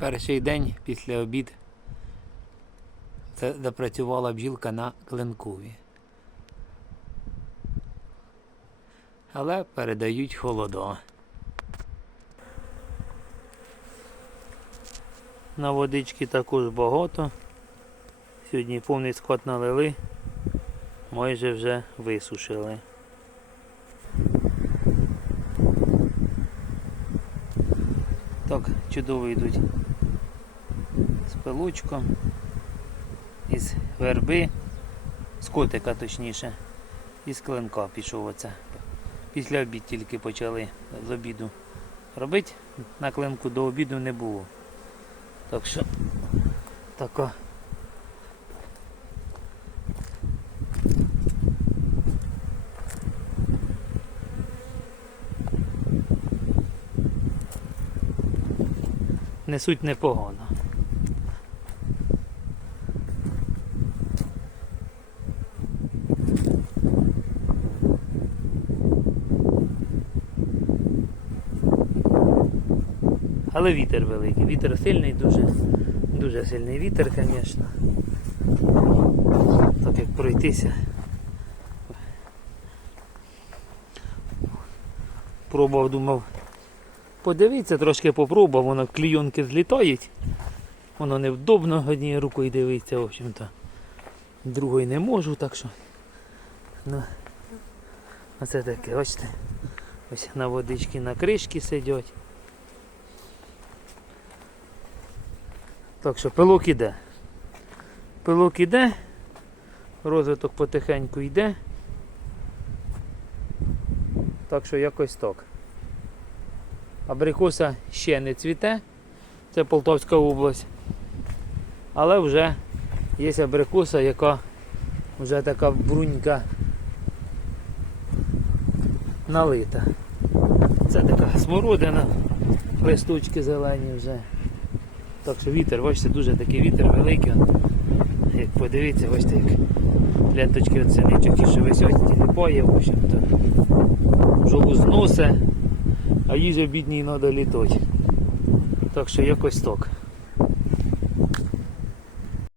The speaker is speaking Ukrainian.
Перший день після обід запрацювала бджілка на клинкові. Але передають холода. На водички також багато. Сьогодні повний склад налили, майже вже висушили. Так, чудово йдуть з пилочком, із верби, з котика точніше, і з клинка пішов оце. Після обід тільки почали з обіду робити. На клинку до обіду не було. Так що така. Несуть непогано. Але вітер великий, вітер сильний, дуже, дуже сильний вітер, звісно. Так як пройтися. Пробував, думав, подивитися, трошки попробував, воно клійонки злітають. Воно невдобно однією рукою дивитися, в общем-то. Другою не можу, так що. Ну, оце таке, бачите. Ось на водички на кришки сидять. Так що пилок іде. Пилок іде, розвиток потихеньку йде. Так що якось так. Абрикоса ще не цвіте, це Полтавська область. Але вже є абрикоса, яка вже така брунька налита. Це така смородина, листочки зелені вже. Так що вітер, бачите, дуже такий вітер великий. Як подивіться, бачите, як ленточки от синичок, ті, що висять, ті не поє, в общем-то. Жолу зносе, а їжі бідній треба літати. Так що якось так.